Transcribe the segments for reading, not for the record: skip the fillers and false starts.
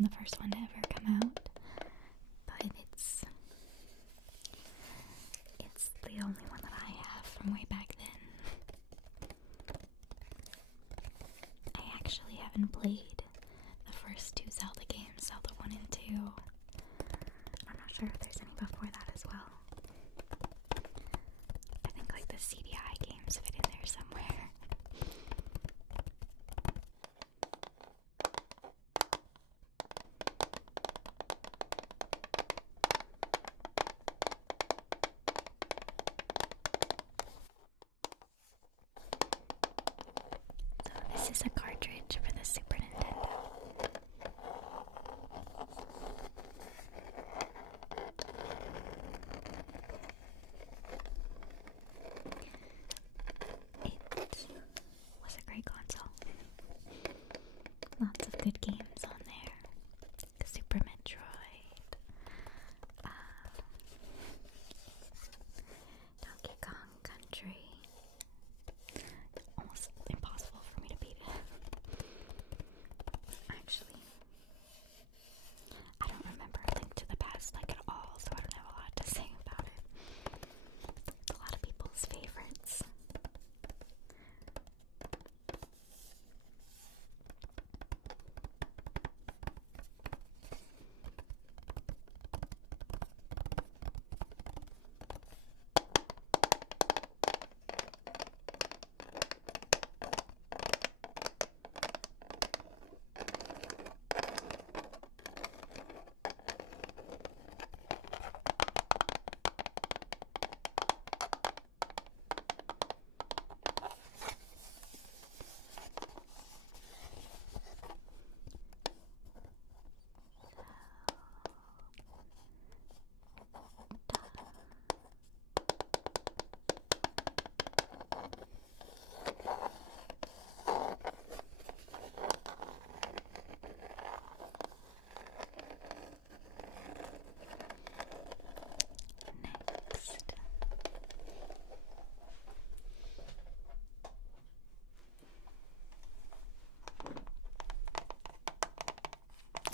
wasn't the first one to ever come out, but it's the only one that I have from way back then. I actually haven't played the first two Zelda games, Zelda 1 and 2. I'm not sure if there's any before that as well. I think like the CDI games fit in there somewhere. This is a cartridge for the Super Nintendo. It was a great console. Lots of good games on there. Super Metroid, Donkey Kong Country. Almost impossible for me to beat it. Actually, I don't remember Link to the Past like at all, so I don't have a lot to say about it. It's a lot of people's favorites.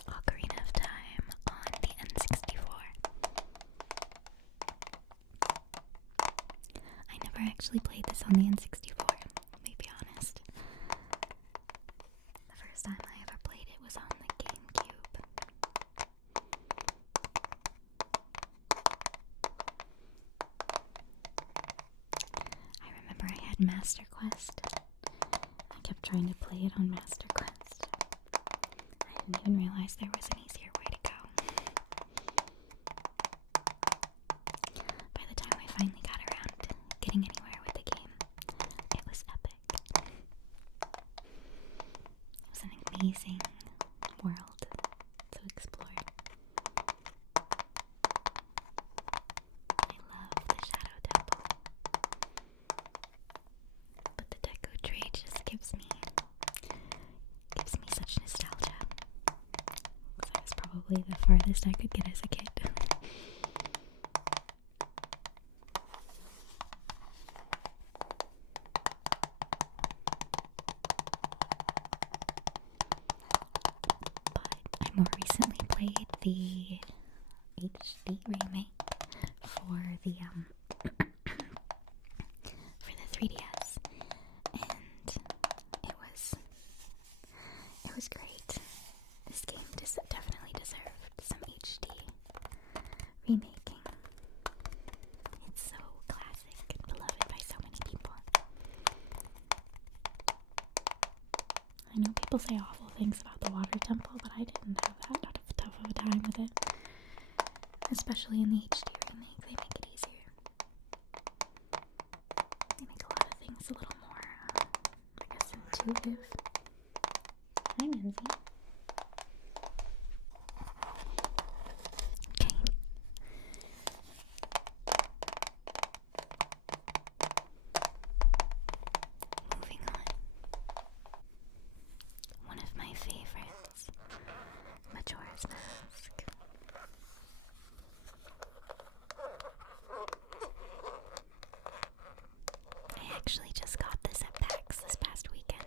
Ocarina of Time on the N64. I never actually played this on the N64, to be honest. The first time I ever played it was on the GameCube. I remember I had Master Quest. I kept trying to play it on Master Quest. I didn't even realize there was an easier way to go. By the time I finally got around to getting anywhere with the game, it was epic. It was an amazing world to explore. I love the Shadow Temple. But the Deku Tree just gives me such nostalgia. Because that was probably the farthest I could get as a kid. But I more recently played the HD remake for the for the 3DS, and it was great. This game definitely deserved some HD remaking. It's so classic and beloved by so many people. I know people say awful things about the Water Temple, but I didn't have that tough of a time with it. Especially in the HD remake, they make it easier. They make a lot of things a little more, I guess, intuitive. Hi, Nancy. Okay. Moving on. One of my favorites, Majora's Mask. I actually just got this at PAX this past weekend.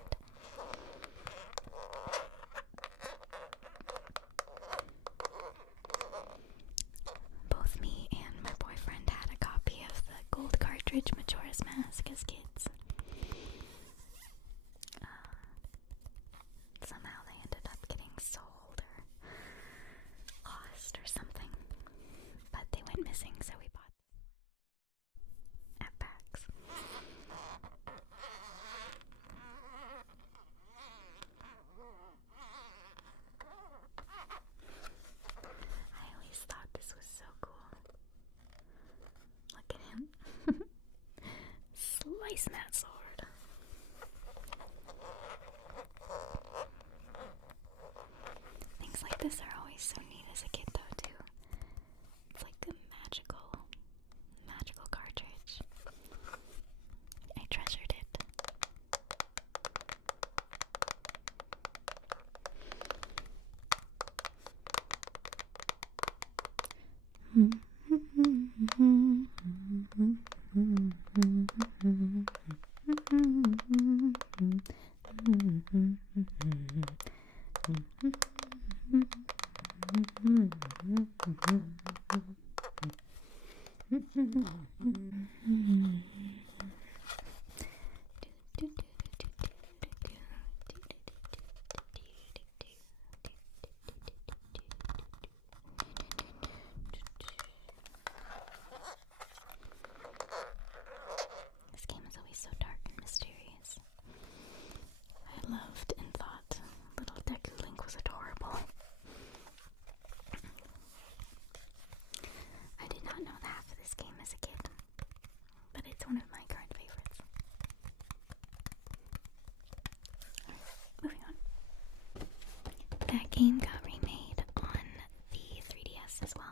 This game is always so dark and mysterious. I loved and thought little Deku Link was adorable. I did not know the half of this game as a kid, but it's one of my current favorites. Alright, moving on. That game got remade on the 3DS as well.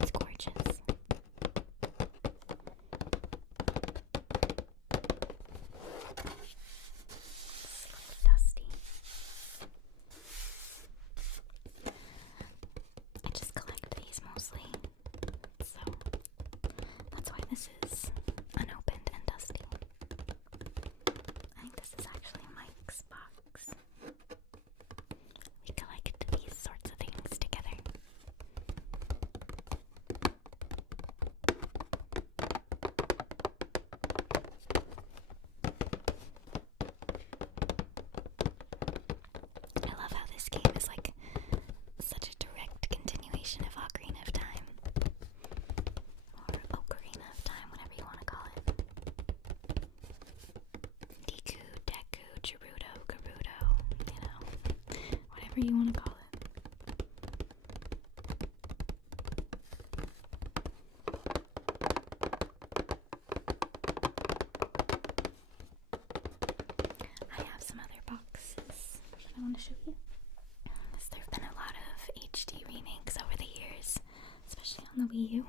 It's gorgeous. It's dusty. I just collect these mostly, so that's why this is unopened and dusty. I think this is actually Mike's box. We collect these sorts of things together. I love how this game is like such a direct continuation of Ocarina of Time. Or Ocarina of Time, whatever you want to call it. Deku, Deku, Gerudo, Gerudo, you know, whatever you want to call it. I have some other boxes that I want to show you. There have been a lot of HD remakes over the years, especially on the Wii U.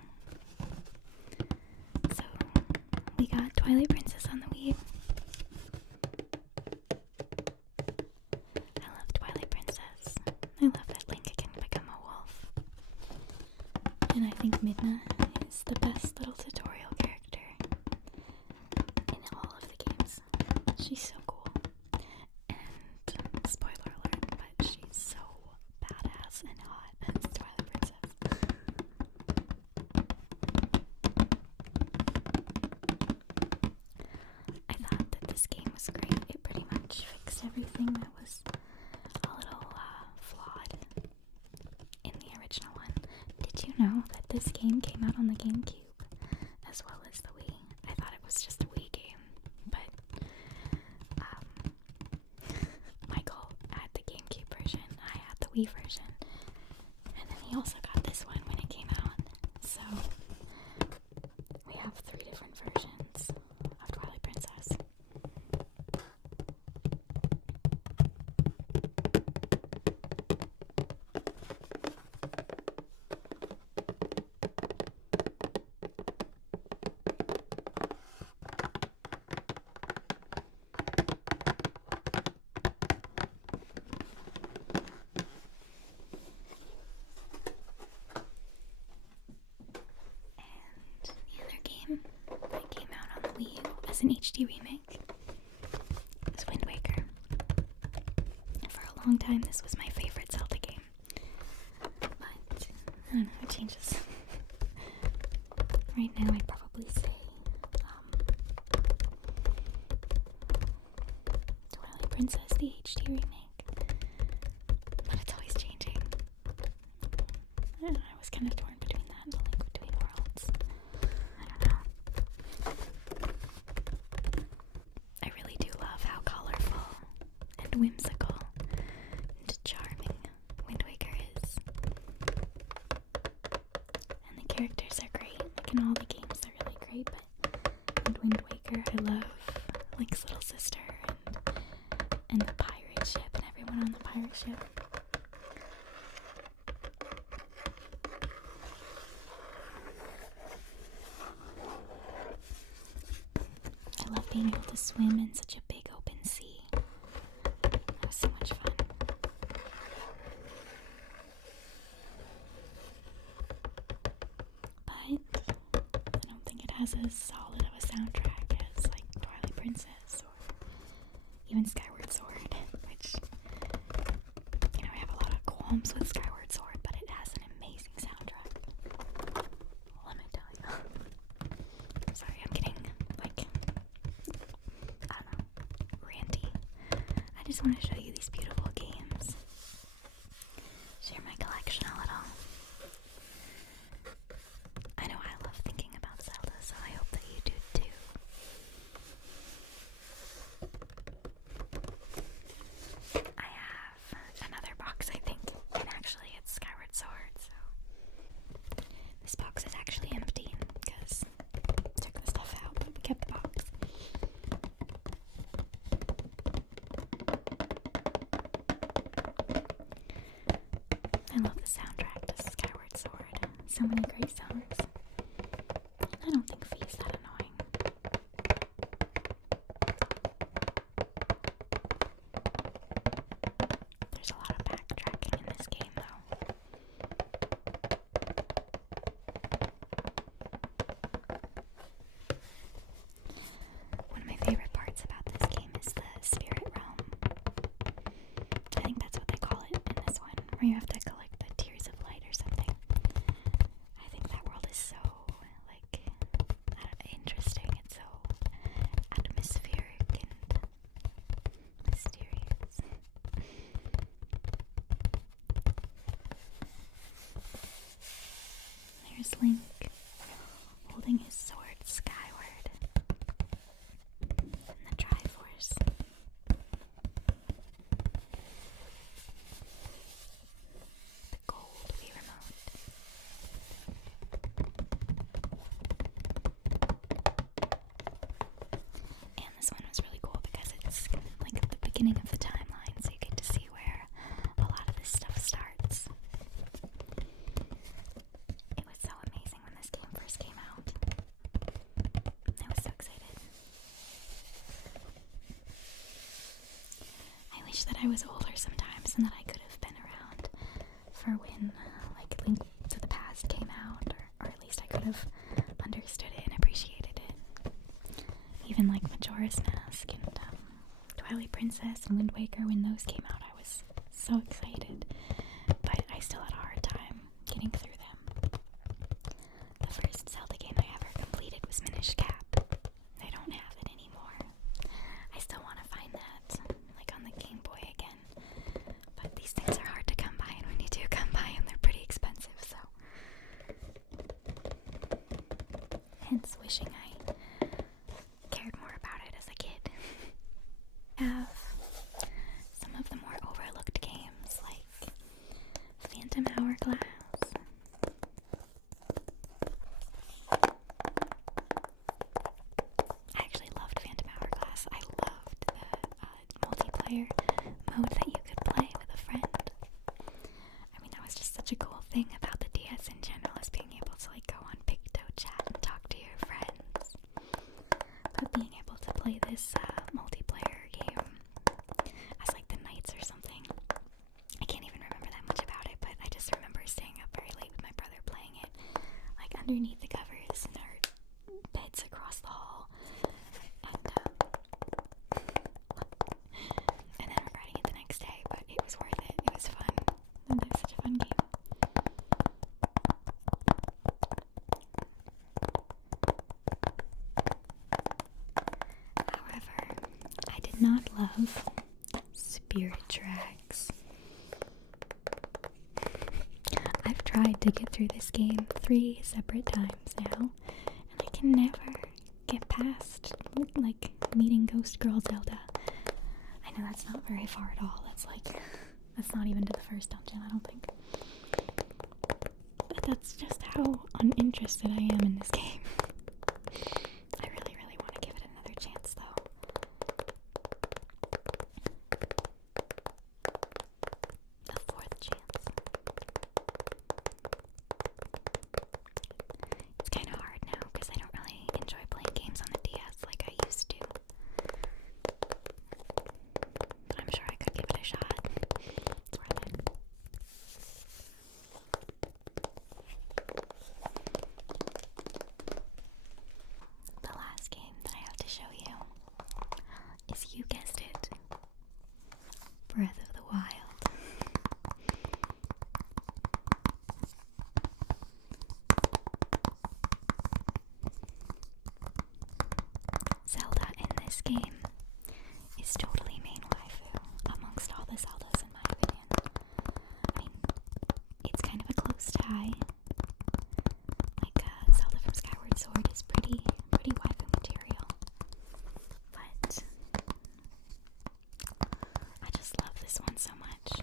So, we got Twilight Princess on the Wii U. I love Twilight Princess. I love that Link can become a wolf. And I think Midna is the best little tutorial character in all of the games. She's so cool. And spoiler alert, but she's so badass and hot as Twilight Princess. I thought that this game was great. It pretty much fixed everything that was a little flawed in the original one. Did you know that this game came out on the GameCube as well as the Wii? I thought it was just a Wii game, but Michael had the GameCube version, I had the Wii version, and then he also got this one when it came out. So we have 3 different versions of Twilight Princess. The other game that came out on the Wii U as an HD remake was Wind Waker. For a long time, this was my favorite Zelda game. But, I don't know, it changes. Right now, I'd probably say Twilight Princess, the HD remake. But it's always changing. I don't know, I was kind of torn between that and A Link Between Worlds. I don't know. I really do love how colorful and whimsical and charming Wind Waker is. And the characters are great. Like in all the games, they're really great, but in Wind Waker, I love Link's little sister and the pirate ship and everyone on the pirate ship. being able to swim in such a big open sea. That was so much fun. But I don't think it has as solid of a soundtrack as like Twilight Princess or even Skyward Sword, which, you know, I have a lot of qualms with Skyward Sword, but it has an amazing soundtrack. Let me tell you. I'm sorry, I'm getting, like, I don't know, ranty. I just want to show you these beautiful games. Share my collection a little. I know I love thinking about Zelda, so I hope that you do too. I have another box, I think, and actually it's Skyward Sword, so this box is actually empty because I took the stuff out, but we kept the box. I love the soundtrack to Skyward Sword. So many great songs. And I don't think Fee's that annoying. There's a lot of backtracking in this game, though. One of my favorite parts about this game is the spirit realm. I think that's what they call it in this one, where you have to collect the tears of light or something. I think that world is so, like, I don't know, interesting. It's so atmospheric and mysterious. There's Link holding his sword skyward in the Triforce. The gold Wii remote. And this one was really cool because it's like at the beginning of the timeline, so you get to see where a lot of this stuff starts. It was so amazing when this game first came out. I was so excited. I wish that I was older sometimes and that I could have been around for when like Link to the Past came out, or at least I could have understood it and appreciated it. Even like Majora's Mask and Twilight Princess and Wind Waker, when those came out, I was so excited, but I still had a hard time getting through them. The first Zelda game I ever completed was Minish Cap. I don't have it anymore. I still want to find that, like on the Game Boy again, but these things are hard to come by, and when you do come by them, they're pretty expensive, so hence wishing I cared more about it as a kid. I have some of the more overlooked games like Phantom Hourglass. I actually loved Phantom Hourglass. I loved the multiplayer mode that you could play with a friend. I mean, that was just such a cool thing about the DS in general, is being able to like go on Picto Chat and talk to your friends. But being able to play this multiplayer game as like the Knights or something, I can't even remember that much about it, but I just remember staying up very late with my brother playing it, like underneath the covers in our beds across the hall, and then regretting it the next day, but it was worth it. It was fun. And it was such a fun game. However, I did not love Spirit Tracks. I've tried to get through this game 3 separate times now, and I can never get past, like, meeting Ghost Girl Zelda. I know that's not very far at all. That's not even to the first dungeon, I don't think. But that's just how uninterested I am in this game. I really, really want to give it another chance, though. The 4th chance. It's kind of hard now because I don't really enjoy playing games on the DS like I used to. game is totally main waifu amongst all the Zeldas, in my opinion. I mean, it's kind of a close tie. Like, Zelda from Skyward Sword is pretty waifu material. But I just love this one so much.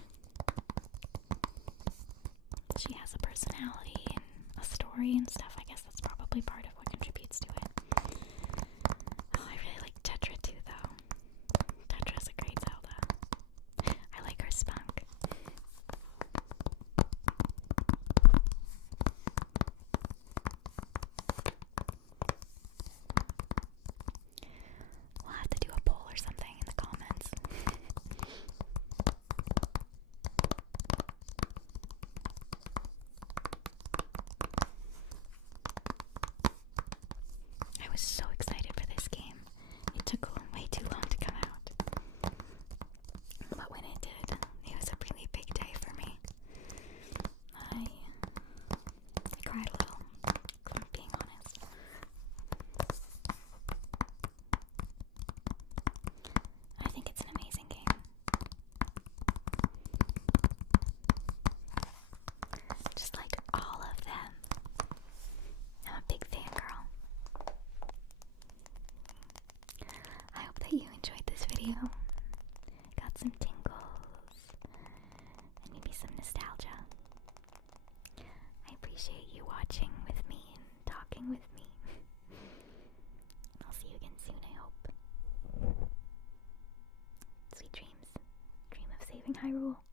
She has a personality and a story and stuff. I guess that's probably part of what contributes to it. Oh, I really like Tetra too, though. Tetra's a great Zelda. I like her spunk. We'll have to do a poll or something in the comments. I was so excited for this game. It took way too long to come out. But when it did, it was a really big day for me. I cried a little, if I'm being honest. I think it's an amazing game. Just like all of them. I'm a big fangirl. I hope that you enjoyed this video. Got some tingles and maybe some nostalgia. I appreciate you watching with me and talking with me. I'll see you again soon, I hope. Sweet dreams. Dream of saving Hyrule.